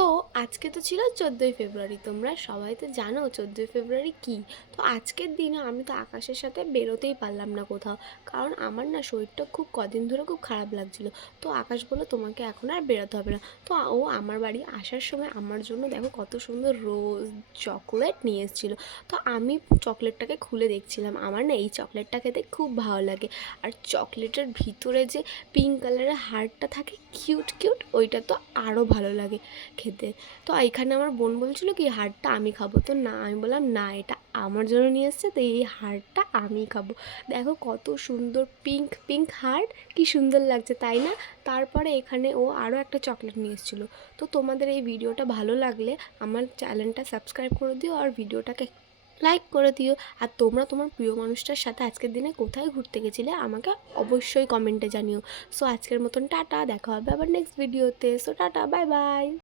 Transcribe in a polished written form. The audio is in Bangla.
সো আজকে তো ছিল 14ই ফেব্রুয়ারি। তোমরা সবাই তো জানো 14ই ফেব্রুয়ারি কী। তো আজকের দিনে আমি তো আকাশের সাথে বেরোতেই পারলাম না কোথাও, কারণ আমার না শরীরটা খুব কদিন ধরে খুব খারাপ লাগছিল। তো আকাশ বললো তোমাকে এখন আর বেরোতে হবে না। তো ও আমার বাড়ি আসার সময় আমার জন্য দেখো কত সুন্দর রোজ চকলেট নিয়ে এসেছিলো। তো আমি চকলেটটাকে খুলে দেখছিলাম, আমার না এই চকলেটটা খেতে খুব ভালো লাগে। আর চকলেটের ভিতরে যে পিঙ্ক কালারের হার্টটা থাকে কিউট কিউট, ওইটা তো আরও ভালো লাগে খেতে। তো এখানে আমার বোন বলছিল কি হাড়টা আমি খাবো, তো না আমি বললাম না, এটা আমার জন্য নিয়ে এসছে, তো এই হাড়টা আমি খাবো। দেখো কত সুন্দর পিঙ্ক পিঙ্ক হাড়, কি সুন্দর লাগছে তাই না? তারপরে এখানে ও আরও একটা চকলেট নিয়ে এসেছিলো। তো তোমাদের এই ভিডিওটা ভালো লাগলে আমার চ্যানেলটা সাবস্ক্রাইব করে দিও আর ভিডিওটাকে লাইক করে দিও। আর তোমরা তোমার প্রিয় মানুষটার সাথে আজকের দিনে কোথায় ঘুরতে গেছিলে আমাকে অবশ্যই কমেন্টে জানিও। সো আজকের মতন টাটা, দেখা হবে আবার নেক্সট ভিডিওতে। So tata, bye bye.